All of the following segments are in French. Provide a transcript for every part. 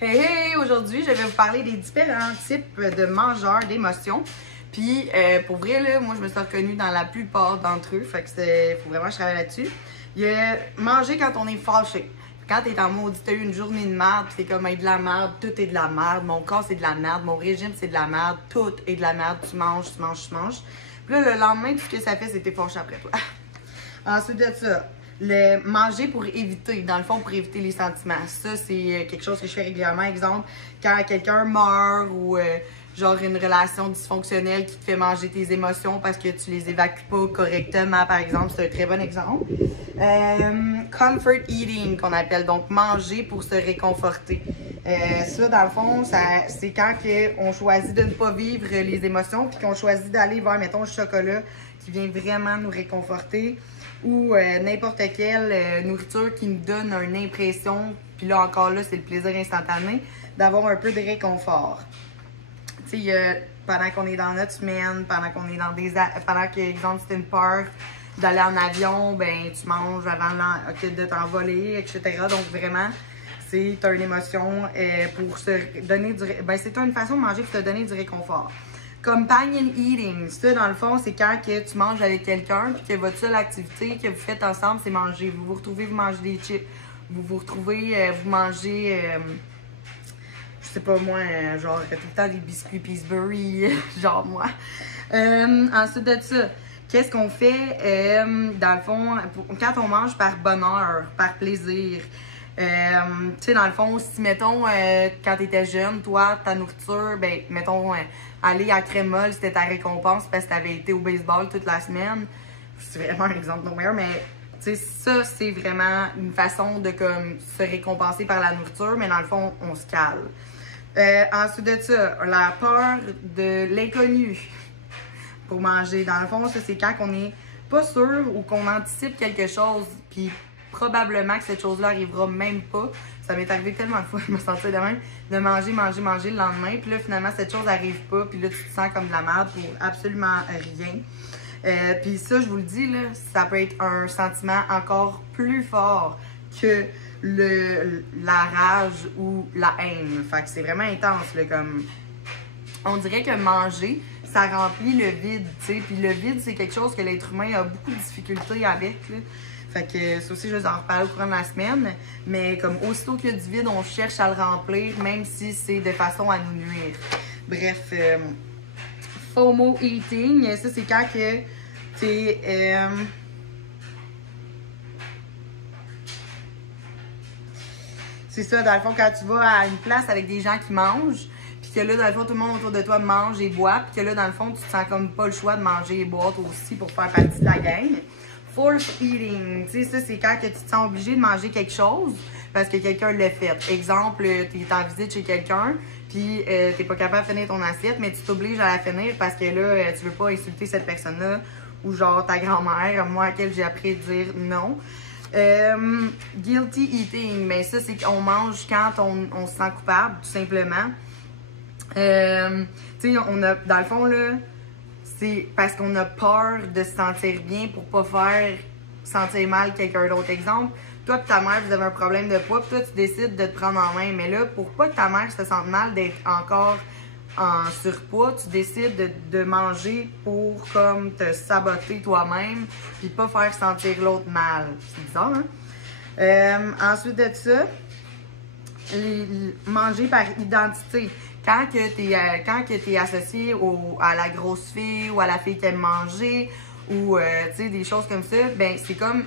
Hey, hey! Aujourd'hui, je vais vous parler des différents types de mangeurs d'émotions. Puis, pour vrai, là, moi, je me suis reconnue dans la plupart d'entre eux. Fait que faut vraiment que je travaille là-dessus. Il y a manger quand on est fâché. Quand t'es en maudit, t'as eu une journée de merde, pis t'es comme, hey, de la merde, tout est de la merde, mon corps c'est de la merde, mon régime c'est de la merde, tout est de la merde, tu manges, tu manges, tu manges. Puis là, le lendemain, tout ce que ça fait, c'est que t'es fâché après toi. Ensuite de ça, le manger pour éviter, dans le fond, pour éviter les sentiments. Ça, c'est quelque chose que je fais régulièrement. Exemple, quand quelqu'un meurt ou genre une relation dysfonctionnelle qui te fait manger tes émotions parce que tu les évacues pas correctement, par exemple, c'est un très bon exemple. Comfort eating, qu'on appelle, donc manger pour se réconforter. Ça, dans le fond, c'est quand on choisit de ne pas vivre les émotions puis qu'on choisit d'aller vers, mettons, le chocolat qui vient vraiment nous réconforter ou n'importe quelle nourriture qui nous donne une impression, puis là encore là, c'est le plaisir instantané, d'avoir un peu de réconfort. Tu sais, pendant qu'on est dans notre semaine, pendant qu'on est dans pendant que, exemple, c'est une peur d'aller en avion, ben tu manges avant de t'envoler, etc. Donc vraiment, c'est une émotion pour se donner c'est une façon de manger pour te donner du réconfort. Companion eating, ça dans le fond, c'est quand que tu manges avec quelqu'un puis que votre seule activité que vous faites ensemble, c'est manger. Vous vous retrouvez, vous mangez des chips. Vous vous retrouvez, vous mangez, je sais pas moi, genre tout le temps des biscuits Pillsbury, genre moi. Ensuite de ça, qu'est-ce qu'on fait? Dans le fond, quand on mange par bonheur, par plaisir, tu sais, dans le fond, si, mettons, quand t'étais jeune, toi, ta nourriture, ben, mettons, aller à Crémol, c'était ta récompense parce que t'avais été au baseball toute la semaine. C'est vraiment un exemple meilleur, mais, tu sais, ça, c'est vraiment une façon de, comme, se récompenser par la nourriture, mais dans le fond, on se cale. Ensuite de ça, la peur de l'inconnu pour manger. Dans le fond, ça, c'est quand on n'est pas sûr ou qu'on anticipe quelque chose, puis probablement que cette chose-là arrivera même pas. Ça m'est arrivé tellement de fois, je me sentais de même, de manger le lendemain, puis là, finalement, cette chose n'arrive pas, puis là, tu te sens comme de la merde pour absolument rien. Puis ça, je vous le dis, là, ça peut être un sentiment encore plus fort que la rage ou la haine. Fait que c'est vraiment intense, là, comme... On dirait que manger, ça remplit le vide, tu sais. Puis le vide, c'est quelque chose que l'être humain a beaucoup de difficultés avec, là. Fait que ça aussi, je vais en reparler au courant de la semaine. Mais comme aussitôt qu'il y a du vide, on cherche à le remplir, même si c'est de façon à nous nuire. Bref, FOMO eating, ça c'est quand que t'es... c'est ça, dans le fond, quand tu vas à une place avec des gens qui mangent, puis que là, dans le fond, tout le monde autour de toi mange et boit, puis que là, dans le fond, tu te sens comme pas le choix de manger et boire toi aussi pour faire partie de la gang. Force eating, tu sais, ça, c'est quand que tu te sens obligé de manger quelque chose parce que quelqu'un l'a fait. Exemple, tu es en visite chez quelqu'un, puis t'es pas capable de finir ton assiette, mais tu t'obliges à la finir parce que là, tu veux pas insulter cette personne-là, ou genre ta grand-mère, moi, à laquelle j'ai appris à dire non. Guilty eating, mais ça, c'est qu'on mange quand on se sent coupable, tout simplement. Tu sais, dans le fond, là, c'est parce qu'on a peur de se sentir bien pour pas faire sentir mal quelqu'un d'autre. Exemple, toi et ta mère, vous avez un problème de poids, puis toi, tu décides de te prendre en main. Mais là, pour pas que ta mère se sente mal d'être encore en surpoids, tu décides de manger pour comme te saboter toi-même, puis pas faire sentir l'autre mal. C'est bizarre, hein? Ensuite de ça, manger par identité. Quand que t'es associé à la grosse fille ou à la fille qui aime manger ou tu sais, des choses comme ça, ben c'est comme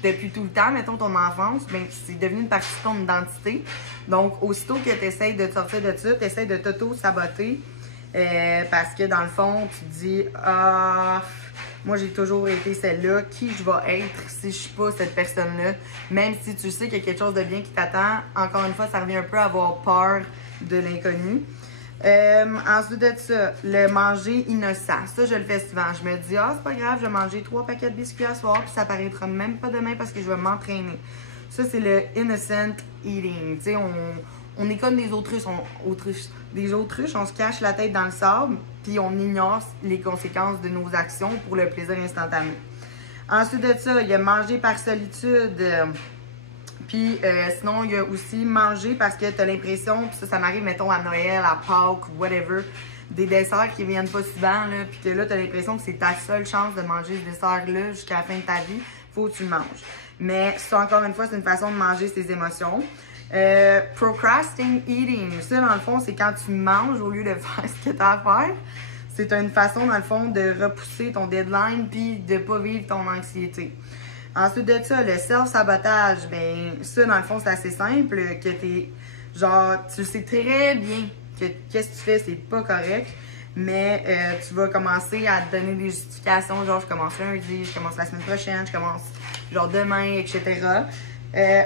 depuis tout le temps, mettons ton enfance, ben c'est devenu une partie de ton identité. Donc, aussitôt que tu essaies de te sortir de ça, tu essaies de t'auto-saboter parce que dans le fond, tu te dis ah, moi j'ai toujours été celle-là, qui je vais être si je suis pas cette personne-là, même si tu sais qu'il y a quelque chose de bien qui t'attend. Encore une fois, ça revient un peu à avoir peur de l'inconnu. Ensuite de ça, le manger innocent. Ça, je le fais souvent. Je me dis, ah, c'est pas grave, je vais manger 3 paquets de biscuits à soir, puis ça paraîtra même pas demain parce que je vais m'entraîner. Ça, c'est le innocent eating. Tu sais, on est comme des autruches. On se cache la tête dans le sable, puis on ignore les conséquences de nos actions pour le plaisir instantané. Ensuite de ça, il y a manger par solitude. Puis sinon, il y a aussi manger parce que tu as l'impression, puis ça m'arrive, mettons, à Noël, à Pâques, whatever, des desserts qui viennent pas souvent, là, puis que là, tu as l'impression que c'est ta seule chance de manger ce dessert-là jusqu'à la fin de ta vie, faut que tu le manges. Mais ça, encore une fois, c'est une façon de manger ses émotions. Procrastinating eating, ça, dans le fond, c'est quand tu manges au lieu de faire ce que tu as à faire. C'est une façon, dans le fond, de repousser ton deadline puis de pas vivre ton anxiété. Ensuite de ça, le self-sabotage, ben ça, dans le fond, c'est assez simple, que t'es, genre, tu sais très bien que qu'est-ce que tu fais, c'est pas correct, mais tu vas commencer à te donner des justifications, genre, je commence lundi, je commence la semaine prochaine, je commence, genre, demain, etc.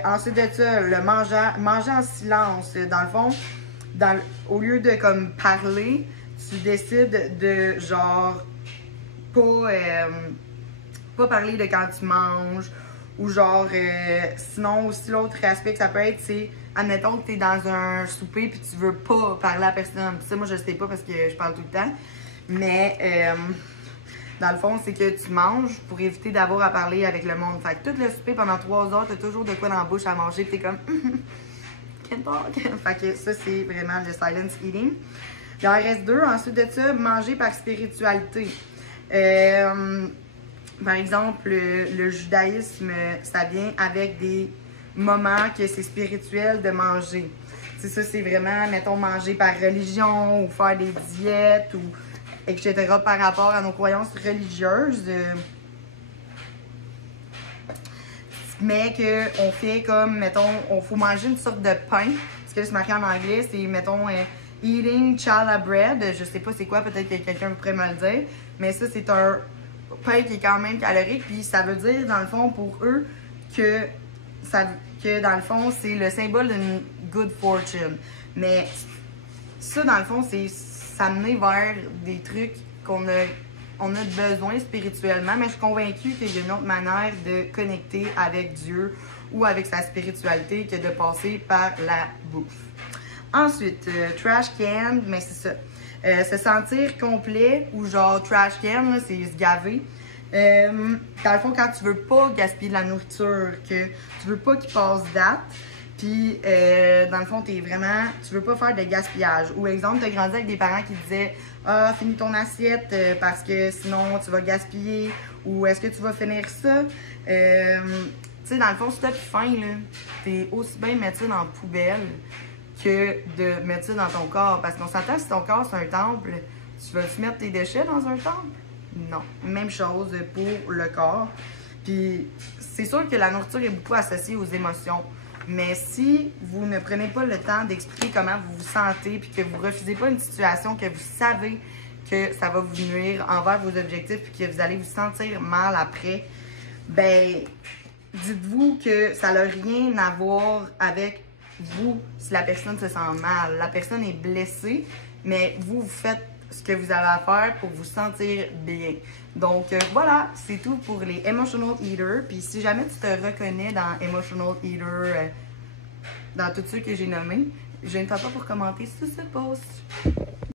Ensuite de ça, le manger en silence, dans le fond, au lieu de, comme, parler, tu décides de, genre, pas parler de quand tu manges ou genre sinon aussi l'autre aspect que ça peut être c'est admettons que tu es dans un souper puis tu veux pas parler à personne. Ça moi je sais pas parce que je parle tout le temps. Mais dans le fond, c'est que tu manges pour éviter d'avoir à parler avec le monde. Fait que tout le souper pendant 3 heures, tu as toujours de quoi dans la bouche à manger, puis tu es comme can't talk. Fait que ça c'est vraiment le silence eating. Il en reste 2. Ensuite de ça, manger par spiritualité. Par exemple, le judaïsme, ça vient avec des moments que c'est spirituel de manger. C'est ça, c'est vraiment, mettons, manger par religion ou faire des diètes ou etc. par rapport à nos croyances religieuses. Mais qu'on fait comme, mettons, on faut manger une sorte de pain. Parce que là, c'est marqué en anglais, c'est, mettons, eating challah bread. Je sais pas c'est quoi, peut-être que quelqu'un pourrait me le dire. Mais ça, c'est un pain qui est quand même calorique, puis ça veut dire, dans le fond, pour eux, que dans le fond, c'est le symbole d'une good fortune. Mais ça, dans le fond, c'est s'amener vers des trucs qu'on a besoin spirituellement, mais je suis convaincue qu'il y a une autre manière de connecter avec Dieu ou avec sa spiritualité que de passer par la bouffe. Ensuite, trash can, mais c'est ça. Se sentir complet ou genre trash can, c'est se gaver. Dans le fond, quand tu veux pas gaspiller de la nourriture, que tu veux pas qu'il passe date, puis dans le fond, tu veux pas faire de gaspillage. Ou exemple, tu as grandi avec des parents qui disaient ah, finis ton assiette parce que sinon tu vas gaspiller, ou est-ce que tu vas finir ça? Tu sais, dans le fond, si t'as plus faim, t'es aussi bien de mettre ça dans la poubelle que de mettre ça dans ton corps. Parce qu'on s'entend, si ton corps c'est un temple, tu vas-tu mettre tes déchets dans un temple? Non. Même chose pour le corps. Puis c'est sûr que la nourriture est beaucoup associée aux émotions. Mais si vous ne prenez pas le temps d'expliquer comment vous vous sentez, puis que vous ne refusez pas une situation que vous savez que ça va vous nuire envers vos objectifs, puis que vous allez vous sentir mal après, ben dites-vous que ça n'a rien à voir avec vous si la personne se sent mal. La personne est blessée, mais vous faites ce que vous avez à faire pour vous sentir bien. Donc voilà, c'est tout pour les Emotional Eaters. Puis si jamais tu te reconnais dans Emotional Eater, dans tous ceux que j'ai nommés, je ne t'attends pas pour commenter sous ce post.